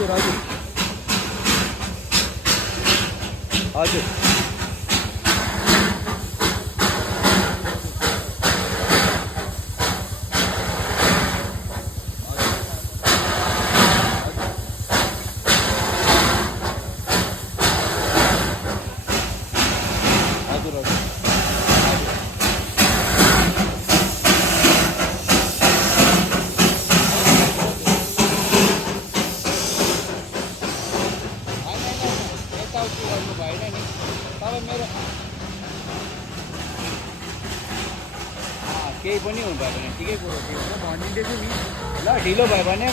हजुर हजुर हजुर हजुर हजुर यताउति गर्नु भएन नि तपाईँ मेरो केही पनि हुनु भयो भने ठिकै कुरो भनिदिँदैछु नि ल ढिलो भयो भने